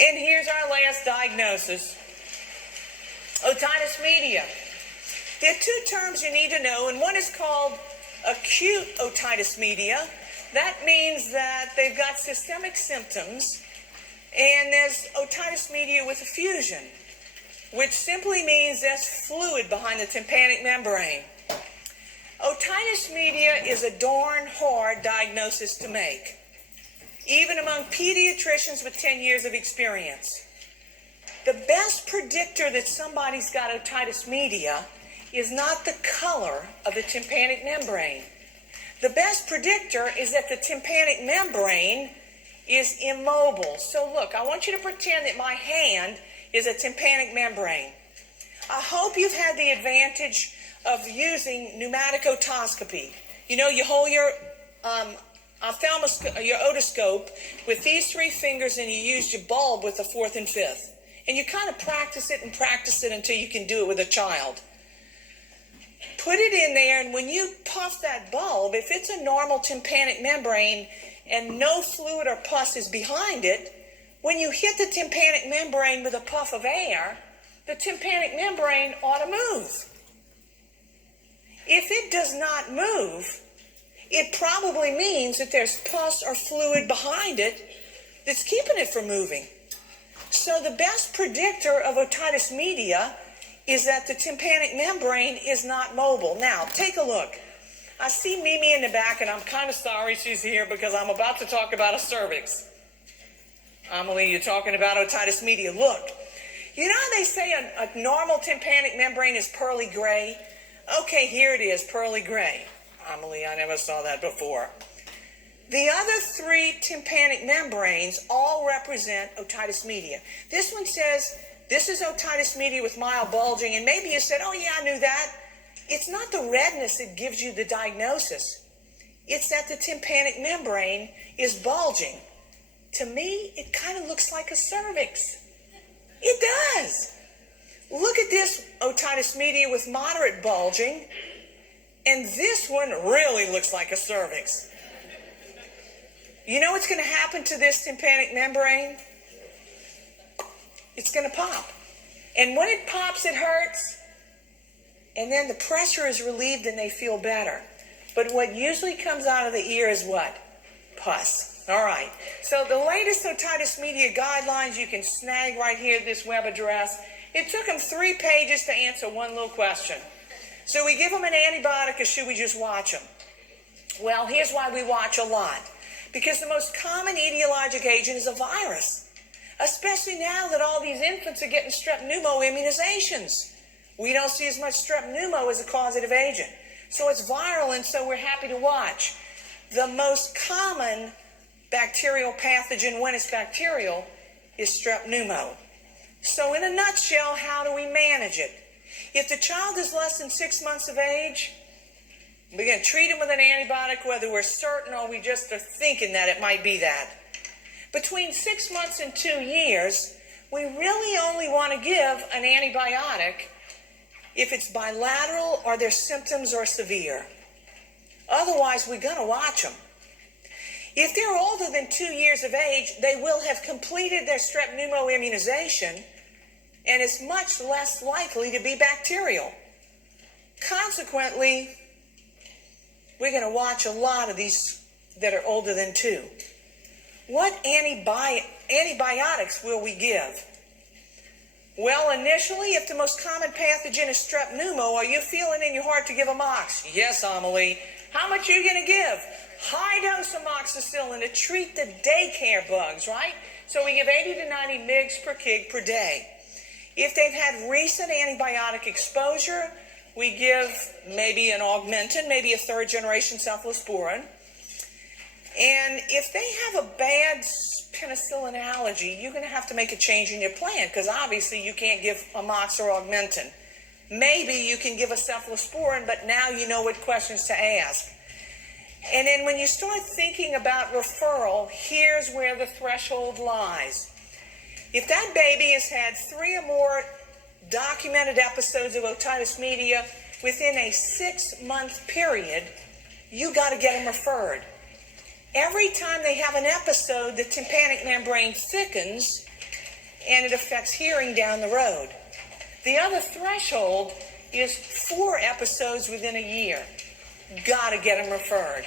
And here's our last diagnosis. Otitis media. There are two terms you need to know, and one is called acute otitis media. That means that they've got systemic symptoms, and there's otitis media with effusion, which simply means there's fluid behind the tympanic membrane. Otitis media is a darn hard diagnosis to make, even among pediatricians with 10 years of experience. The best predictor that somebody's got otitis media is not the color of the tympanic membrane. The best predictor is that the tympanic membrane is immobile. So look, I want you to pretend that my hand is a tympanic membrane. I hope you've had the advantage of using pneumatic otoscopy. You know, you hold your your otoscope with these three fingers, and you use your bulb with the fourth and fifth. And you kind of practice it until you can do it with a child. Put it in there, and when you puff that bulb, if it's a normal tympanic membrane and no fluid or pus is behind it, when you hit the tympanic membrane with a puff of air, the tympanic membrane ought to move. If it does not move, it probably means that there's pus or fluid behind it that's keeping it from moving. So the best predictor of otitis media is that the tympanic membrane is not mobile. Now, take a look. I see Mimi in the back, and I'm kind of sorry she's here because I'm about to talk about a cervix. Amelie, you're talking about otitis media. Look, you know how they say a normal tympanic membrane is pearly gray? Okay, here it is, pearly gray. Amelie, I never saw that before. The other three tympanic membranes all represent otitis media. This one says, this is otitis media with mild bulging, and maybe you said, oh yeah, I knew that. It's not the redness that gives you the diagnosis. It's that the tympanic membrane is bulging. To me, it kind of looks like a cervix. It does. Look at this otitis media with moderate bulging, and this one really looks like a cervix. You know what's going to happen to this tympanic membrane? It's going to pop. And when it pops, it hurts. And then the pressure is relieved and they feel better. But what usually comes out of the ear is what? Pus. All right. So the latest otitis media guidelines you can snag right here at this web address. It took them 3 pages to answer one little question. So we give them an antibiotic, or should we just watch them? Well, here's why we watch a lot. Because the most common etiologic agent is a virus. Especially now that all these infants are getting strep pneumo immunizations. We don't see as much strep pneumo as a causative agent. So it's viral, and so we're happy to watch. The most common bacterial pathogen, when it's bacterial, is strep pneumo. So in a nutshell, how do we manage it? If the child is less than 6 months of age, we're going to treat them with an antibiotic, whether we're certain or we just are thinking that it might be that. Between 6 months and 2 years, we really only want to give an antibiotic if it's bilateral or their symptoms are severe. Otherwise, we're going to watch them. If they're older than 2 years of age, they will have completed their strep pneumo immunization, and it's much less likely to be bacterial. Consequently, we're going to watch a lot of these that are older than 2. What antibiotics will we give? Well, initially, if the most common pathogen is strep pneumo, are you feeling in your heart to give amox? Yes, Amelie. How much are you going to give? High dose amoxicillin to treat the daycare bugs, right? So we give 80 to 90 mg per kg per day. If they've had recent antibiotic exposure, we give maybe an augmentin, maybe a third-generation cephalosporin. And if they have a bad penicillin allergy, you're going to have to make a change in your plan, because obviously you can't give amox or augmentin. Maybe you can give a cephalosporin, but now you know what questions to ask. And then when you start thinking about referral, here's where the threshold lies. If that baby has had 3 or more documented episodes of otitis media within a 6-month period, you got to get them referred. Every time they have an episode, the tympanic membrane thickens, and it affects hearing down the road. The other threshold is 4 episodes within a year. Got to get them referred.